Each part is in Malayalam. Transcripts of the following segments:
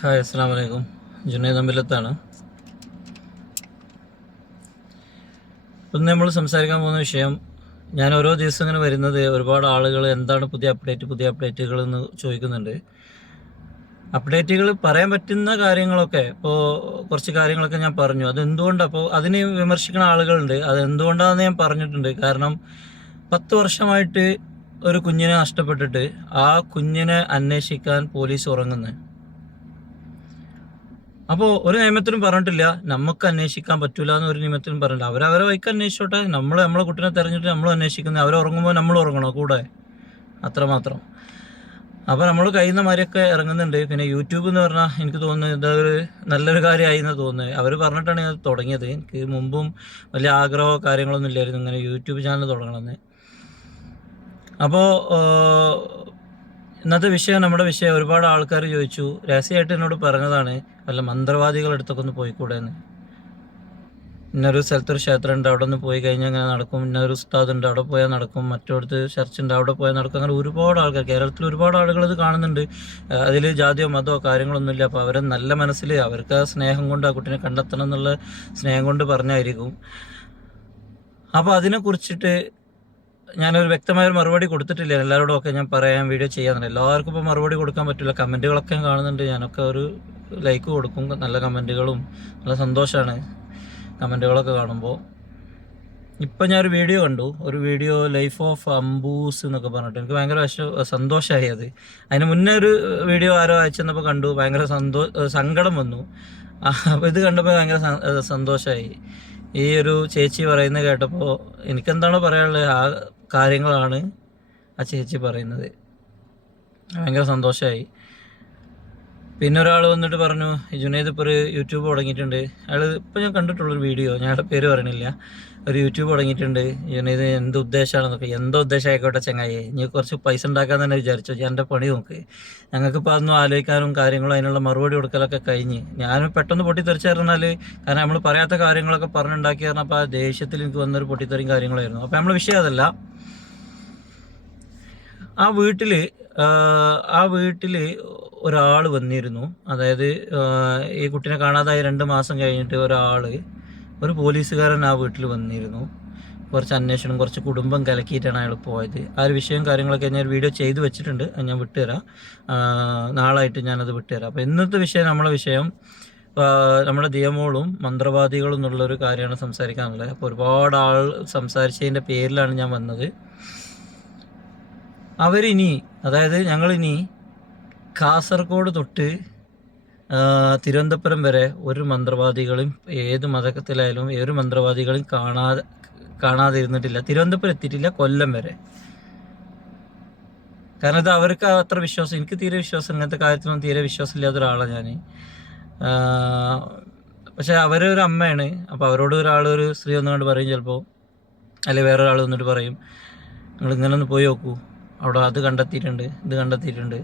ഹായ്, അസ്സാം വലൈക്കും. ജുനൈദ് അമ്പലത്താണ്. ഇപ്പം നമ്മൾ സംസാരിക്കാൻ പോകുന്ന വിഷയം, ഞാൻ ഓരോ ദിവസം ഇങ്ങനെ വരുന്നത് ഒരുപാട് ആളുകൾ എന്താണ് പുതിയ അപ്ഡേറ്റുകൾ എന്ന് ചോദിക്കുന്നുണ്ട്. അപ്ഡേറ്റുകൾ പറയാൻ പറ്റുന്ന കാര്യങ്ങളൊക്കെ ഇപ്പോൾ കുറച്ച് കാര്യങ്ങളൊക്കെ ഞാൻ പറഞ്ഞു. അതെന്തുകൊണ്ടാണ്, അപ്പോൾ അതിനെ വിമർശിക്കുന്ന ആളുകളുണ്ട്. അതെന്തുകൊണ്ടാണെന്ന് ഞാൻ പറഞ്ഞിട്ടുണ്ട്. കാരണം 10 വർഷമായിട്ട് ഒരു കുഞ്ഞിനെ നഷ്ടപ്പെട്ടിട്ട് ആ കുഞ്ഞിനെ അന്വേഷിക്കാൻ പോലീസ് ഉറങ്ങുന്നത്. അപ്പോൾ ഒരു നിയമത്തിലും പറഞ്ഞിട്ടില്ല നമുക്ക് അന്വേഷിക്കാൻ പറ്റൂല എന്ന്. ഒരു നിയമത്തിലും പറഞ്ഞില്ല. അവരവരെ വൈക്ക് അന്വേഷിച്ചോട്ടെ. നമ്മളെ കുട്ടീനെ തെരഞ്ഞിട്ട് നമ്മൾ അന്വേഷിക്കുന്നത്. അവരുറങ്ങുമ്പോൾ നമ്മൾ ഉറങ്ങണോ കൂടെ? അത്രമാത്രം. അപ്പോൾ നമ്മൾ കഴിയുന്ന മാതിരിയൊക്കെ ഇറങ്ങുന്നുണ്ട്. പിന്നെ യൂട്യൂബ് എന്ന് പറഞ്ഞാൽ എനിക്ക് തോന്നുന്നത് ഇതൊരു നല്ലൊരു കാര്യമായി എന്ന് തോന്നുന്നത്. അവർ പറഞ്ഞിട്ടാണ് ഞാൻ തുടങ്ങിയത്. എനിക്ക് മുമ്പും വലിയ ആഗ്രഹമോ കാര്യങ്ങളൊന്നും ഇല്ലായിരുന്നു ഇങ്ങനെ യൂട്യൂബ് ചാനൽ തുടങ്ങണമെന്ന്. അപ്പോൾ ഇന്നത്തെ വിഷയം, നമ്മുടെ വിഷയം, ഒരുപാട് ആൾക്കാർ ചോദിച്ചു. രഹസ്യമായിട്ട് എന്നോട് പറഞ്ഞതാണ്, വല്ല മന്ത്രവാദികളുടെ അടുത്തൊക്കെ ഒന്ന് പോയിക്കൂടെ എന്ന്. ഇന്നൊരു സ്ഥലത്തൊരു ക്ഷേത്രം ഉണ്ട്, അവിടെ ഒന്ന് പോയി കഴിഞ്ഞാൽ അങ്ങനെ നടക്കും. ഇന്നൊരു ഉസ്താദ് ഉണ്ട്, അവിടെ പോയാൽ നടക്കും. മറ്റോടത്ത് ചർച്ച് ഉണ്ട്, അവിടെ പോയാൽ നടക്കും. അങ്ങനെ ഒരുപാട് ആൾക്കാർ, കേരളത്തിൽ ഒരുപാട് ആളുകൾ ഇത് കാണുന്നുണ്ട്. അതിൽ ജാതിയോ മതമോ കാര്യങ്ങളൊന്നുമില്ല. അപ്പോൾ അവരെ നല്ല മനസ്സിൽ അവർക്ക് ആ സ്നേഹം കൊണ്ട് ആ കുട്ടീനെ കണ്ടെത്തണം എന്നുള്ള സ്നേഹം കൊണ്ട് പറഞ്ഞായിരിക്കും. അപ്പോൾ അതിനെക്കുറിച്ചിട്ട് ഞാനൊരു വ്യക്തമായൊരു മറുപടി കൊടുത്തിട്ടില്ല. എല്ലാവരോടും ഒക്കെ ഞാൻ പറയാൻ വീഡിയോ ചെയ്യാറുണ്ട്. എല്ലാവർക്കും ഇപ്പോൾ മറുപടി കൊടുക്കാൻ പറ്റില്ല. കമൻറ്റുകളൊക്കെ കാണുന്നുണ്ട്. ഞാനൊക്കെ ഒരു ലൈക്ക് കൊടുക്കും. നല്ല കമൻറ്റുകളും നല്ല സന്തോഷമാണ് കമൻറ്റുകളൊക്കെ കാണുമ്പോൾ. ഇപ്പം ഞാനൊരു വീഡിയോ കണ്ടു. ഒരു വീഡിയോ ലൈഫ് ഓഫ് അംബൂസ് എന്നൊക്കെ പറഞ്ഞിട്ട് എനിക്ക് ഭയങ്കര സന്തോഷമായി. അതിന് മുന്നേ ഒരു വീഡിയോ ആരോ അയച്ചെന്നപ്പോൾ കണ്ടു, ഭയങ്കര സങ്കടം വന്നു. അപ്പോൾ ഇത് കണ്ടപ്പോൾ ഭയങ്കര സന്തോഷമായി. ഈ ഒരു ചേച്ചി പറയുന്നത് കേട്ടപ്പോൾ എനിക്കെന്താണോ പറയാനുള്ളത് ആ കാര്യങ്ങളാണ് ആ ചേച്ചി പറയുന്നത്. ഭയങ്കര സന്തോഷമായി. പിന്നെ ഒരാൾ വന്നിട്ട് പറഞ്ഞു, ജുനൈദ് ഇപ്പോൾ ഒരു യൂട്യൂബ് തുടങ്ങിയിട്ടുണ്ട്. അയാൾ ഇപ്പോൾ ഞാൻ കണ്ടിട്ടുള്ളൊരു വീഡിയോ, ഞങ്ങളുടെ പേര് പറയണില്ല, ഒരു യൂട്യൂബ് തുടങ്ങിയിട്ടുണ്ട്. ജുനൈദ് എന്ത് ഉദ്ദേശമാണെന്നൊക്കെ. എന്തോ ഉദ്ദേശം ആയിക്കോട്ടെ ചങ്ങായി, ഇനി കുറച്ച് പൈസ ഉണ്ടാക്കാൻ തന്നെ വിചാരിച്ചു. എൻ്റെ പണി നോക്ക്. ഞങ്ങൾക്കിപ്പോൾ അതൊന്നും ആലോചിക്കാനും കാര്യങ്ങളും അതിനുള്ള മറുപടി കൊടുക്കലൊക്കെ കഴിഞ്ഞ് ഞാൻ പെട്ടെന്ന് പൊട്ടിത്തെറിച്ച് പറഞ്ഞാൽ, കാരണം നമ്മൾ പറയാത്ത കാര്യങ്ങളൊക്കെ പറഞ്ഞുണ്ടാക്കി പറഞ്ഞപ്പോൾ ആ ദേഷ്യത്തിൽ എനിക്ക് വന്നൊരു പൊട്ടിത്തെറിയും കാര്യങ്ങളായിരുന്നു. അപ്പോൾ നമ്മൾ വിഷയം അതല്ല. ആ വീട്ടിൽ ഒരാൾ വന്നിരുന്നു. അതായത് ഈ കുട്ടീനെ കാണാതായി 2 മാസം കഴിഞ്ഞിട്ട് ഒരു പോലീസുകാരൻ ആ വീട്ടിൽ വന്നിരുന്നു. കുറച്ച് അന്വേഷണം, കുറച്ച് കുടുംബം കലക്കിയിട്ടാണ് അയാൾ പോയത്. ആ ഒരു വിഷയം കാര്യങ്ങളൊക്കെ ഞാൻ വീഡിയോ ചെയ്ത് വെച്ചിട്ടുണ്ട്. ഞാൻ വിട്ടുതരാം. നാളായിട്ട് ഞാനത് വിട്ടുതരാം. അപ്പോൾ ഇന്നത്തെ വിഷയം, നമ്മുടെ വിഷയം നമ്മുടെ ദിയമോളും മന്ത്രവാദികളും എന്നുള്ളൊരു കാര്യമാണ് സംസാരിക്കാനുള്ളത്. അപ്പോൾ ഒരുപാട് ആൾ സംസാരിച്ചതിൻ്റെ പേരിലാണ് ഞാൻ വന്നത്. അതായത് ഞങ്ങളിനി കാസർഗോഡ് തൊട്ട് തിരുവനന്തപുരം വരെ ഒരു മന്ത്രവാദികളും, ഏത് മതത്തിലായാലും ഏതൊരു മന്ത്രവാദികളും കാണാതിരുന്നിട്ടില്ല. തിരുവനന്തപുരം എത്തിയിട്ടില്ല, കൊല്ലം വരെ. കാരണം ഇത് അവർക്ക് അത്ര വിശ്വാസം, എനിക്ക് തീരെ വിശ്വാസം, ഇങ്ങനത്തെ കാര്യത്തിലൊന്നും തീരെ വിശ്വാസമില്ലാത്ത ഒരാളാണ് ഞാൻ. പക്ഷെ അവരൊരു അമ്മയാണ്. അപ്പോൾ അവരോട് ഒരു സ്ത്രീ ഒന്നുകൊണ്ട് പറയും ചിലപ്പോൾ, അല്ലെങ്കിൽ വേറൊരാൾ വന്നിട്ട് പറയും, നിങ്ങൾ ഇങ്ങനെ ഒന്ന് പോയി നോക്കൂ, അവിടെ അത് കണ്ടെത്തിയിട്ടുണ്ട്, ഇത് കണ്ടെത്തിയിട്ടുണ്ട്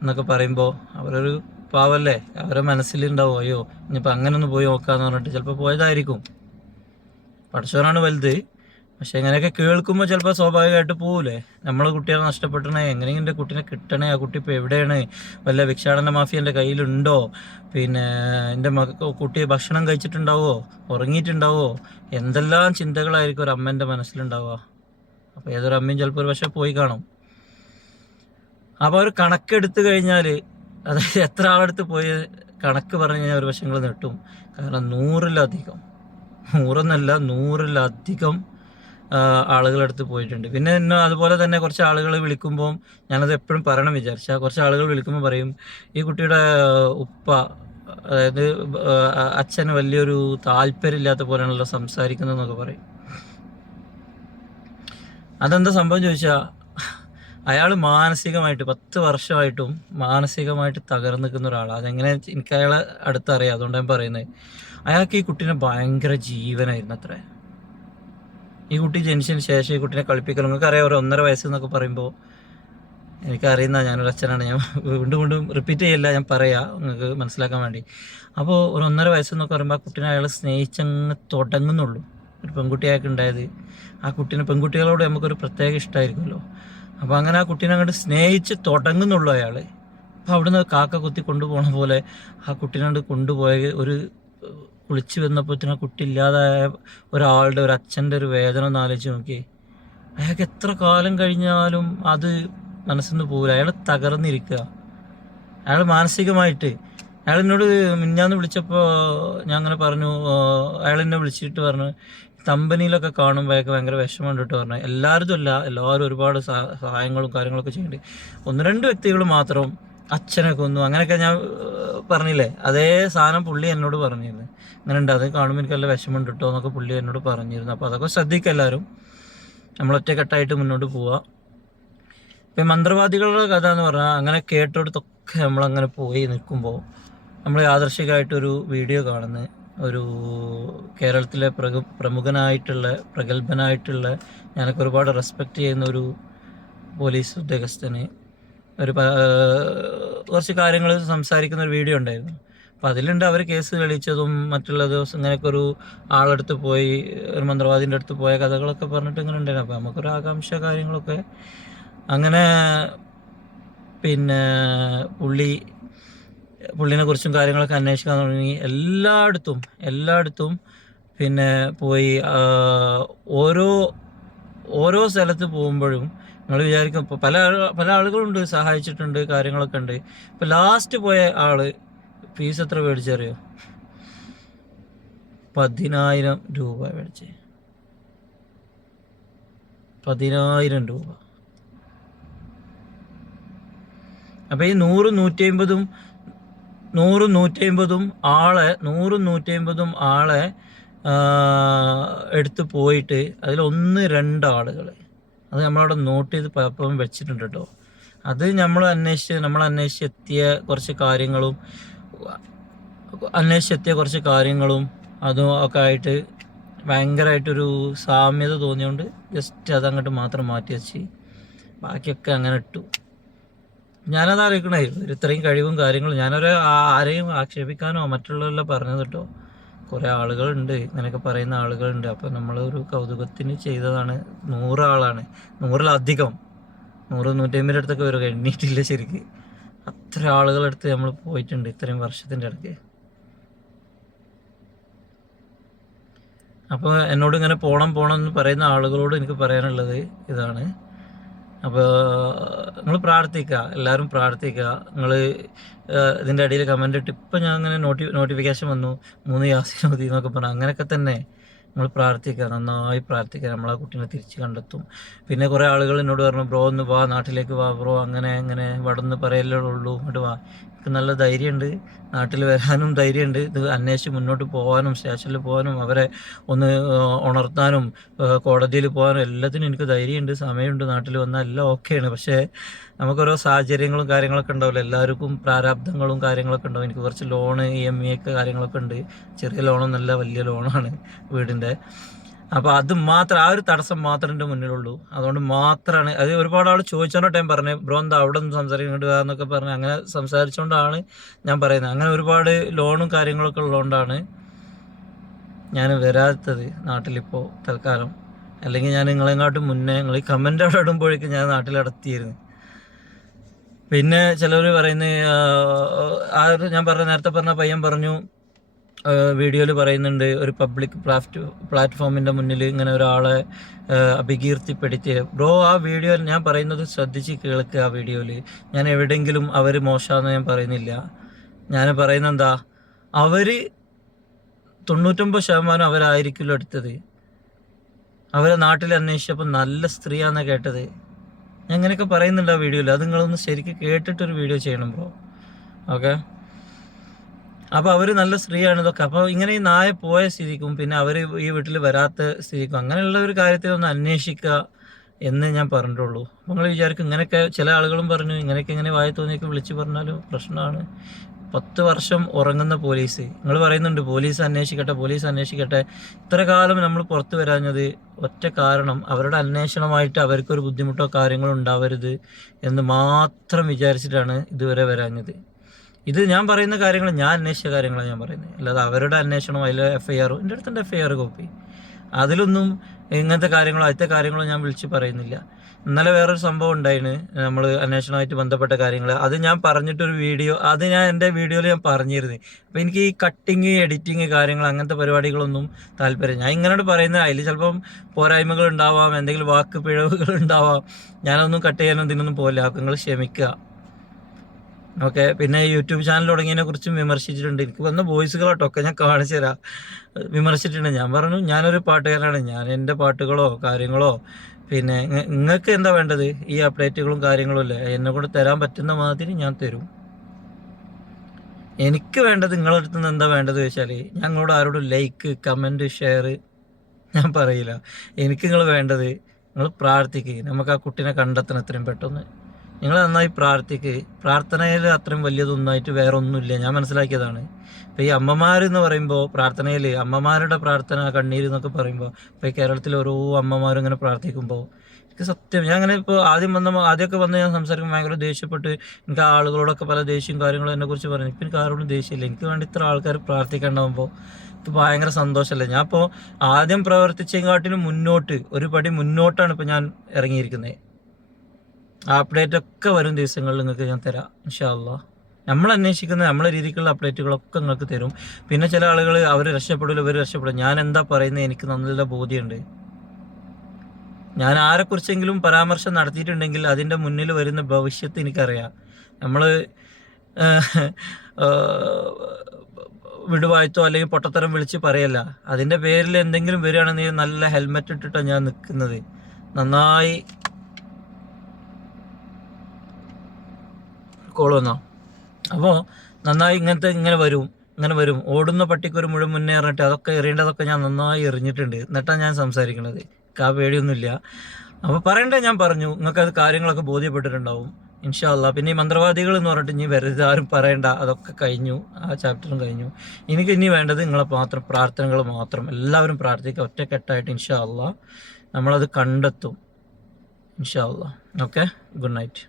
എന്നൊക്കെ പറയുമ്പോൾ അവരൊരു പാവല്ലേ, അവരുടെ മനസ്സിലുണ്ടാവും, അയ്യോ ഇനിയിപ്പോൾ അങ്ങനെ ഒന്ന് പോയി നോക്കാന്ന് പറഞ്ഞിട്ട് ചിലപ്പോൾ പോയതായിരിക്കും. പഠിച്ചവനാണ് വലുത്. പക്ഷെ ഇങ്ങനെയൊക്കെ കേൾക്കുമ്പോൾ ചിലപ്പോൾ സ്വാഭാവികമായിട്ട് പോകൂലേ. നമ്മളെ കുട്ടികളെ നഷ്ടപ്പെട്ടണേ, എങ്ങനെയെങ്കിലും എൻ്റെ കുട്ടീനെ കിട്ടണേ, ആ കുട്ടി ഇപ്പോൾ എവിടെയാണ്, വല്ല ഭിക്ഷാടന മാഫിയ എൻ്റെ കയ്യിലുണ്ടോ, പിന്നെ എൻ്റെ കുട്ടി ഭക്ഷണം കഴിച്ചിട്ടുണ്ടാവോ, ഉറങ്ങിയിട്ടുണ്ടാവോ, എന്തെല്ലാം ചിന്തകളായിരിക്കും ഒരു അമ്മേൻ്റെ മനസ്സിലുണ്ടാവുക. അപ്പോൾ ഏതൊരു അമ്മയും ചിലപ്പോൾ ഒരു പക്ഷേ പോയി കാണും. അപ്പോൾ അവർ കണക്കെടുത്ത് കഴിഞ്ഞാൽ, അതായത് എത്ര ആളെടുത്ത് പോയി കണക്ക് പറഞ്ഞു കഴിഞ്ഞാൽ ഒരു പക്ഷേ നിങ്ങൾ നെട്ടും. കാരണം 100-ലധികം ആളുകളടുത്ത് പോയിട്ടുണ്ട്. പിന്നെ എന്നെ അതുപോലെ തന്നെ കുറച്ച് ആളുകൾ വിളിക്കുമ്പോൾ, ഞാനത് എപ്പോഴും പറയണം വിചാരിച്ചാൽ, കുറച്ച് ആളുകൾ വിളിക്കുമ്പോൾ പറയും, ഈ കുട്ടിയുടെ ഉപ്പ, അതായത് അച്ഛന് വലിയൊരു താല്പര്യമില്ലാത്ത പോലെയാണല്ലോ സംസാരിക്കുന്നതെന്നൊക്കെ പറയും. അതെന്താ സംഭവം ചോദിച്ചാൽ, അയാൾ മാനസികമായിട്ട് 10 വർഷമായിട്ടും മാനസികമായിട്ട് തകർന്നു നിൽക്കുന്ന ഒരാളാണ്. അതെങ്ങനെ എനിക്ക് അയാളെ അടുത്തറിയാം, അതുകൊണ്ടാണ് ഞാൻ പറയുന്നത്. അയാൾക്ക് ഈ കുട്ടീനെ ഭയങ്കര ജീവനായിരുന്നു അത്ര. ഈ കുട്ടി ജനിച്ചതിന് ശേഷം ഈ കുട്ടീനെ കളിപ്പിക്കൽ, നിങ്ങൾക്ക് അറിയാം, ഒരു 1.5 വയസ്സ് എന്നൊക്കെ പറയുമ്പോൾ, എനിക്കറിയുന്ന, ഞാനൊരു അച്ഛനാണ്, ഞാൻ വീണ്ടും റിപ്പീറ്റ് ചെയ്യില്ല, ഞാൻ പറയാം നിങ്ങൾക്ക് മനസ്സിലാക്കാൻ വേണ്ടി. അപ്പോൾ ഒരു 1.5 വയസ്സെന്നൊക്കെ പറയുമ്പോൾ ആ കുട്ടീനെ അയാൾ സ്നേഹിച്ചങ്ങ് തുടങ്ങുന്നുള്ളൂ. ഒരു പെൺകുട്ടിയായിട്ട് ഉണ്ടായത്, ആ കുട്ടീനെ, പെൺകുട്ടികളോട് നമുക്കൊരു പ്രത്യേക ഇഷ്ടമായിരിക്കുമല്ലോ. അപ്പോൾ അങ്ങനെ ആ കുട്ടീനെ അങ്ങോട്ട് സ്നേഹിച്ച് തുടങ്ങുന്നുള്ളൂ അയാൾ. അപ്പോൾ അവിടുന്ന് കാക്ക കുത്തി കൊണ്ടുപോകണ പോലെ ആ കുട്ടീനെ കൊണ്ടുപോയ ഒരു കുളിച്ച് വന്നപ്പോഴത്തേനും ആ കുട്ടി ഇല്ലാതായ ഒരാളുടെ ഒരു അച്ഛൻ്റെ ഒരു വേദന ഒന്ന് ആലോചിച്ച് നോക്കി. അയാൾക്ക് എത്ര കാലം കഴിഞ്ഞാലും അത് മനസ്സിൽ നിന്ന് പോകില്ല. അയാൾ തകർന്നിരിക്കുക, അയാൾ മാനസികമായിട്ട്. അയാൾ എന്നോട് മിഞ്ഞാന്ന് വിളിച്ചപ്പോൾ ഞാൻ അങ്ങനെ പറഞ്ഞു, അയാൾ എന്നെ വിളിച്ചിട്ട് പറഞ്ഞു കമ്പനിയിലൊക്കെ കാണുമ്പോൾ അയാൾക്ക് ഭയങ്കര വിഷമമുണ്ട് കേട്ടോ പറഞ്ഞു. എല്ലാവരും അല്ല, എല്ലാവരും ഒരുപാട് സഹായങ്ങളും കാര്യങ്ങളൊക്കെ ചെയ്യുന്നുണ്ട്. 1-2 വ്യക്തികൾ മാത്രം അച്ഛനെ കൊന്നു അങ്ങനെയൊക്കെ ഞാൻ പറഞ്ഞില്ലേ, അതേ സാധനം പുള്ളി എന്നോട് പറഞ്ഞിരുന്നു. അങ്ങനെ ഉണ്ട്, അത് കാണുമ്പോൾ എനിക്ക് നല്ല വിഷമമുണ്ട് കേട്ടോ എന്നൊക്കെ പുള്ളി എന്നോട് പറഞ്ഞിരുന്നു. അപ്പോൾ അതൊക്കെ ശ്രദ്ധിക്കുക എല്ലാവരും, നമ്മളൊറ്റക്കെട്ടായിട്ട് മുന്നോട്ട് പോവുക. ഇപ്പം മന്ത്രവാദികളുടെ കഥ എന്ന് പറഞ്ഞാൽ അങ്ങനെ കേട്ടോടത്തൊക്കെ നമ്മളങ്ങനെ പോയി നിൽക്കുമ്പോൾ നമ്മൾ യാദർശികമായിട്ടൊരു വീഡിയോ കാണുന്നത് ഒരു കേരളത്തിലെ പ്രമുഖനായിട്ടുള്ള പ്രഗത്ഭനായിട്ടുള്ള ഞാനൊക്കെ ഒരുപാട് റെസ്പെക്റ്റ് ചെയ്യുന്ന ഒരു പോലീസ് ഉദ്യോഗസ്ഥന് കുറച്ച് കാര്യങ്ങൾ സംസാരിക്കുന്ന ഒരു വീഡിയോ ഉണ്ടായിരുന്നു. അപ്പം അതിലുണ്ട് അവർ കേസ് തെളിയിച്ചതും മറ്റുള്ള ദിവസം ഇങ്ങനെയൊക്കെ ഒരു ആളടുത്ത് പോയി ഒരു മന്ത്രവാദിൻ്റെ അടുത്ത് പോയ കഥകളൊക്കെ പറഞ്ഞിട്ട് ഇങ്ങനെ ഉണ്ടായിരുന്നു. അപ്പോൾ നമുക്കൊരു ആകാംക്ഷ കാര്യങ്ങളൊക്കെ അങ്ങനെ പിന്നെ പുള്ളിനെ കുറിച്ചും കാര്യങ്ങളൊക്കെ അന്വേഷിക്കാൻ തുടങ്ങി. എല്ലായിടത്തും പിന്നെ പോയി ഓരോ സ്ഥലത്ത് പോകുമ്പോഴും നിങ്ങൾ വിചാരിക്കും ഇപ്പോൾ പല ആളുകളുണ്ട് സഹായിച്ചിട്ടുണ്ട്, കാര്യങ്ങളൊക്കെ ഉണ്ട്. ഇപ്പോൾ ലാസ്റ്റ് പോയ ആള് ഫീസ് എത്ര മേടിച്ചറിയോ? 10,000 രൂപ മേടിച്ചേ. 10,000 രൂപ. അപ്പം ഈ 100-150 ആളെ എടുത്ത് പോയിട്ട് അതിൽ 1-2 ആളുകൾ അത് നമ്മളവിടെ നോട്ട് ചെയ്ത് പലപ്പോഴും വെച്ചിട്ടുണ്ട് കേട്ടോ. അത് നമ്മൾ അന്വേഷിച്ചെത്തിയ കുറച്ച് കാര്യങ്ങളും അതും ഒക്കെ ആയിട്ട് ഭയങ്കരമായിട്ടൊരു സാമ്യത തോന്നിയോണ്ട് ജസ്റ്റ് അതങ്ങോട്ട് മാത്രം മാറ്റി വെച്ച് ബാക്കിയൊക്കെ അങ്ങനെ ഇട്ടു. ഞാനത് അറിയിക്കണേ, ഇത്രയും കഴിവും കാര്യങ്ങളും ആരെയും ആക്ഷേപിക്കാനോ മറ്റുള്ളവരെല്ലാം പറഞ്ഞത് കേട്ടോ. കുറേ ആളുകളുണ്ട് ഇങ്ങനെയൊക്കെ പറയുന്ന ആളുകളുണ്ട്. അപ്പോൾ നമ്മളൊരു കൗതുകത്തിന് ചെയ്തതാണ്. 100 ആളാണ്, 100-ലധികം, 100-150 അടുത്തൊക്കെ വരും, എണ്ണീട്ടില്ല ശരിക്ക്. അത്ര ആളുകളടുത്ത് നമ്മൾ പോയിട്ടുണ്ട് ഇത്രയും വർഷത്തിൻ്റെ ഇടയ്ക്ക്. അപ്പോൾ എന്നോട് ഇങ്ങനെ പോണം എന്ന് പറയുന്ന ആളുകളോട് എനിക്ക് പറയാനുള്ളത് ഇതാണ്. അപ്പോൾ നിങ്ങൾ പ്രാർത്ഥിക്കുക, എല്ലാവരും പ്രാർത്ഥിക്കുക. നിങ്ങൾ ഇതിൻ്റെ ഇടയിൽ കമൻ്റ് ഇട്ട് ഇപ്പം ഞാൻ അങ്ങനെ നോട്ടിഫിക്കേഷൻ വന്നു 3 യാസീൻ ഓതി എന്നൊക്കെ പറഞ്ഞു. അങ്ങനെയൊക്കെ തന്നെ നമ്മൾ പ്രാർത്ഥിക്കുക, നന്നായി പ്രാർത്ഥിക്കുക, നമ്മളാ കുട്ടീനെ തിരിച്ച് കണ്ടെത്തും. പിന്നെ കുറേ ആളുകൾ എന്നോട് പറഞ്ഞു, ബ്രോ ഒന്ന് വാ, നാട്ടിലേക്ക് വാ ബ്രോ, അങ്ങനെ വടന്ന് പറയല്ലേ ഉള്ളൂ, ഇങ്ങോട്ട് വാ. എനിക്ക് നല്ല ധൈര്യമുണ്ട്, നാട്ടിൽ വരാനും ധൈര്യമുണ്ട്, ഇത് അന്വേഷിച്ച് മുന്നോട്ട് പോകാനും സ്റ്റേഷനിൽ പോകാനും അവരെ ഒന്ന് ഉണർത്താനും കോടതിയിൽ പോകാനും എല്ലാത്തിനും എനിക്ക് ധൈര്യമുണ്ട്, സമയമുണ്ട്. നാട്ടിൽ വന്നാൽ എല്ലാം ഓക്കെയാണ്. പക്ഷേ നമുക്കോരോ സാഹചര്യങ്ങളും കാര്യങ്ങളൊക്കെ ഉണ്ടാവില്ല, എല്ലാവർക്കും പ്രാരാബ്ദങ്ങളും കാര്യങ്ങളൊക്കെ ഉണ്ടാവും. എനിക്ക് കുറച്ച് ലോണ് EMI ഒക്കെ കാര്യങ്ങളൊക്കെ ഉണ്ട്. ചെറിയ ലോണൊന്നല്ല, വലിയ ലോണാണ് വീടിൻ്റെ. അപ്പോൾ അത് മാത്രം, ആ ഒരു തടസ്സം മാത്രമേ എൻ്റെ മുന്നിലുള്ളൂ. അതുകൊണ്ട് മാത്രമാണ് അത്. ഒരുപാട് ആൾ ചോദിച്ചോണ്ടോ ടൈം പറഞ്ഞത്, ബ്രോ എന്താ അവിടെ നിന്ന് സംസാരിക്കേണ്ടി എന്നൊക്കെ പറഞ്ഞ് അങ്ങനെ സംസാരിച്ചുകൊണ്ടാണ് ഞാൻ പറയുന്നത്. അങ്ങനെ ഒരുപാട് ലോണും കാര്യങ്ങളൊക്കെ ഉള്ളതുകൊണ്ടാണ് ഞാൻ വരാത്തത് നാട്ടിലിപ്പോൾ തൽക്കാലം. അല്ലെങ്കിൽ ഞാൻ നിങ്ങളെങ്ങാട്ടും മുന്നേ നിങ്ങൾ ഈ കമൻ്റ് അവിടെ ഇടുമ്പോഴേക്കും ഞാൻ നാട്ടിലടത്തിയിരുന്നു. പിന്നെ ചിലർ പറയുന്നത് ഞാൻ നേരത്തെ പറഞ്ഞ പയ്യൻ പറഞ്ഞു വീഡിയോയിൽ പറയുന്നുണ്ട്, ഒരു പബ്ലിക് പ്ലാറ്റ്ഫോമിൻ്റെ മുന്നിൽ ഇങ്ങനെ ഒരാളെ അപകീർത്തിപ്പെടുത്തിയ. ബ്രോ ആ വീഡിയോയിൽ ഞാൻ പറയുന്നത് ശ്രദ്ധിച്ച് കേൾക്കുക. ആ വീഡിയോയിൽ ഞാൻ എവിടെയെങ്കിലും അവർ മോശമാണെന്ന് ഞാൻ പറയുന്നില്ല. ഞാൻ പറയുന്നത് എന്താ, അവർ 99% അവരായിരിക്കുമല്ലോ എടുത്തത്. അവരെ നാട്ടിൽ അന്വേഷിച്ചപ്പോൾ നല്ല സ്ത്രീയാണെന്നാണ് കേട്ടത്. ഞാൻ ഇങ്ങനെയൊക്കെ പറയുന്നുണ്ട് ആ വീഡിയോയിൽ. അത് നിങ്ങളൊന്ന് ശരിക്കും കേട്ടിട്ടൊരു വീഡിയോ ചെയ്യണം ബ്രോ, ഓക്കെ? അപ്പോൾ അവർ നല്ല സ്ത്രീയാണ് ഇതൊക്കെ. അപ്പോൾ ഇങ്ങനെ ഈ നായ പോയ സ്ഥിതിക്കും പിന്നെ അവർ ഈ വീട്ടിൽ വരാത്ത സ്ഥിതിക്കും അങ്ങനെയുള്ള ഒരു കാര്യത്തിൽ ഒന്ന് അന്വേഷിക്കുക എന്ന് ഞാൻ പറഞ്ഞിട്ടുള്ളൂ. നിങ്ങൾ വിചാരിക്കും ഇങ്ങനെയൊക്കെ ചില ആളുകളും പറഞ്ഞു ഇങ്ങനെയൊക്കെ ഇങ്ങനെ വായ തോന്നിയൊക്കെ വിളിച്ച് പറഞ്ഞാലും പ്രശ്നമാണ്. 10 വർഷം ഉറങ്ങുന്ന പോലീസ്, നിങ്ങൾ പറയുന്നുണ്ട് പോലീസ് അന്വേഷിക്കട്ടെ. ഇത്ര കാലം നമ്മൾ പുറത്ത് വരാഞ്ഞത് ഒറ്റ കാരണം അവരുടെ അന്വേഷണമായിട്ട് അവർക്കൊരു ബുദ്ധിമുട്ടോ കാര്യങ്ങളോ ഉണ്ടാവരുത് എന്ന് മാത്രം വിചാരിച്ചിട്ടാണ് ഇതുവരെ വരാഞ്ഞത്. ഇത് ഞാൻ പറയുന്ന കാര്യങ്ങൾ ഞാൻ അന്വേഷിച്ച കാര്യങ്ങളാണ് ഞാൻ പറയുന്നത്, അല്ലാതെ അവരുടെ അന്വേഷണം അതിൽ FIR എൻ്റെ അടുത്തുണ്ട്, FIR കോപ്പി. അതിലൊന്നും ഇങ്ങനത്തെ കാര്യങ്ങളോ അടുത്ത കാര്യങ്ങളോ ഞാൻ വിളിച്ച് പറയുന്നില്ല. ഇന്നലെ വേറൊരു സംഭവം ഉണ്ടായിന്, നമ്മൾ അന്വേഷണമായിട്ട് ബന്ധപ്പെട്ട കാര്യങ്ങൾ. അത് ഞാൻ പറഞ്ഞിട്ടൊരു വീഡിയോ, അത് ഞാൻ എൻ്റെ വീഡിയോയിൽ ഞാൻ പറഞ്ഞിരുന്നു. അപ്പോൾ എനിക്ക് ഈ കട്ടിങ്, എഡിറ്റിങ് കാര്യങ്ങൾ അങ്ങനത്തെ പരിപാടികളൊന്നും താല്പര്യം. ഞാൻ ഇങ്ങനെ പറയുന്നത് അതിൽ ചിലപ്പം പോരായ്മകൾ ഉണ്ടാവാം, എന്തെങ്കിലും വാക്ക് പിഴവുകൾ ഉണ്ടാവാം. ഞാനൊന്നും കട്ട് ചെയ്യാനൊന്നും ഇതിനൊന്നും പോകില്ല. അപ്പോൾ നിങ്ങൾ ക്ഷമിക്കുക. ഓക്കെ. പിന്നെ യൂട്യൂബ് ചാനൽ തുടങ്ങിയതിനെ കുറിച്ചും വിമർശിച്ചിട്ടുണ്ട്. എനിക്ക് വന്ന വോയിസുകളോട്ടൊക്കെ ഞാൻ കാണിച്ചു തരാം. വിമർശിച്ചിട്ടുണ്ട്. ഞാൻ പറഞ്ഞു ഞാനൊരു പാട്ടുകാരനാണ്, ഞാൻ എൻ്റെ പാട്ടുകളോ കാര്യങ്ങളോ പിന്നെ നിങ്ങൾക്ക് എന്താ വേണ്ടത്, ഈ അപ്ഡേറ്റുകളും കാര്യങ്ങളും അല്ലേ എന്നെ കൊണ്ട് തരാൻ പറ്റുന്ന മാതിരി ഞാൻ തരും. എനിക്ക് വേണ്ടത് നിങ്ങളുടെ അടുത്ത് നിന്ന് എന്താ വേണ്ടത് ചോദിച്ചാൽ, ഞങ്ങളോട് ആരോടും ലൈക്ക്, കമൻറ്റ്, ഷെയർ ഞാൻ പറയില്ല. എനിക്ക് നിങ്ങൾ വേണ്ടത് നിങ്ങൾ പ്രാർത്ഥിക്കുക. നമുക്ക് ആ കുട്ടീനെ കണ്ടെത്തണം എത്രയും പെട്ടെന്ന്. നിങ്ങൾ നന്നായി പ്രാർത്ഥിക്കുക. പ്രാർത്ഥനയിൽ അത്രയും വലിയതൊന്നായിട്ട് വേറെ ഒന്നുമില്ല, ഞാൻ മനസ്സിലാക്കിയതാണ്. ഇപ്പോൾ ഈ അമ്മമാരെന്ന് പറയുമ്പോൾ പ്രാർത്ഥനയിൽ അമ്മമാരുടെ പ്രാർത്ഥന, കണ്ണീര് എന്നൊക്കെ പറയുമ്പോൾ, ഇപ്പോൾ ഈ കേരളത്തിൽ ഓരോ അമ്മമാരും ഇങ്ങനെ പ്രാർത്ഥിക്കുമ്പോൾ എനിക്ക് സത്യം, ഞാൻ അങ്ങനെ ഇപ്പോൾ ആദ്യമൊക്കെ വന്ന് ഞാൻ സംസാരിക്കുമ്പോൾ ഭയങ്കര ദേഷ്യപ്പെട്ട് എനിക്ക് ആളുകളോടൊക്കെ പല ദേഷ്യവും കാര്യങ്ങളും എന്നെക്കുറിച്ച് പറഞ്ഞു. ഇപ്പം എനിക്ക് ആരോടും ദേഷ്യമില്ല. എനിക്ക് വേണ്ടി ഇത്ര ആൾക്കാർ പ്രാർത്ഥിക്കേണ്ടാകുമ്പോൾ എനിക്ക് ഭയങ്കര സന്തോഷമല്ലേ. ഞാൻ ഇപ്പോൾ ആദ്യം പ്രവർത്തിച്ചതിനെക്കാട്ടിലും മുന്നോട്ട്, ഒരു പടി മുന്നോട്ടാണ് ഇപ്പോൾ ഞാൻ ഇറങ്ങിയിരിക്കുന്നത്. ആ അപ്ഡേറ്റ് ഒക്കെ വരും ദിവസങ്ങളിൽ നിങ്ങൾക്ക് ഞാൻ തരാം ഇൻഷാ അല്ലാഹ്. നമ്മൾ അന്വേഷിക്കുന്ന നമ്മളെ രീതിക്കുള്ള അപ്ഡേറ്റുകളൊക്കെ നിങ്ങൾക്ക് തരും. പിന്നെ ചില ആളുകൾ അവർ രക്ഷപ്പെടില്ല, ഇവർ രക്ഷപ്പെടും. ഞാൻ എന്താ പറയുന്നത് എനിക്ക് നല്ല ബോധ്യമുണ്ട്. ഞാൻ ആരെക്കുറിച്ചെങ്കിലും പരാമർശം നടത്തിയിട്ടുണ്ടെങ്കിൽ അതിൻ്റെ മുന്നിൽ വരുന്ന ഭവിഷ്യത്ത് എനിക്കറിയാം. നമ്മൾ വിടുവായത്തോ അല്ലെങ്കിൽ പൊട്ടത്തരം വിളിച്ച് പറയല്ല. അതിൻ്റെ പേരിൽ എന്തെങ്കിലും വരികയാണെന്നെങ്കിൽ നല്ല ഹെൽമെറ്റ് ഇട്ടിട്ടാണ് ഞാൻ നിൽക്കുന്നത്. നന്നായി കോൾ വന്നോ? അപ്പോൾ നന്നായി ഇങ്ങനെ വരും. ഓടുന്ന പട്ടിക്കൊരു മുഴുവൻ മുന്നേ എറിഞ്ഞിട്ട് അതൊക്കെ എറിയേണ്ടതൊക്കെ ഞാൻ നന്നായി എറിഞ്ഞിട്ടുണ്ട്. എന്നിട്ടാണ് ഞാൻ സംസാരിക്കുന്നത്. ആ പേടിയൊന്നുമില്ല. അപ്പോൾ പറയണ്ടേ ഞാൻ പറഞ്ഞു. നിങ്ങൾക്ക് അത് കാര്യങ്ങളൊക്കെ ബോധ്യപ്പെട്ടിട്ടുണ്ടാവും ഇൻഷാ അല്ലാഹ്. പിന്നെ ഈ മന്ത്രവാദികൾ എന്ന് പറഞ്ഞിട്ട് ഇനി വെറുതെ ആരും പറയണ്ട, അതൊക്കെ കഴിഞ്ഞു, ആ ചാപ്റ്ററും കഴിഞ്ഞു. എനിക്ക് ഇനി വേണ്ടത് നിങ്ങളെ മാത്രം പ്രാർത്ഥനകൾ മാത്രം. എല്ലാവരും പ്രാർത്ഥിക്കുക ഒറ്റക്കെട്ടായിട്ട് ഇൻഷാ അല്ലാഹ്. നമ്മളത് കണ്ടെത്തും ഇൻഷാ അല്ലാഹ്. Okay, good night.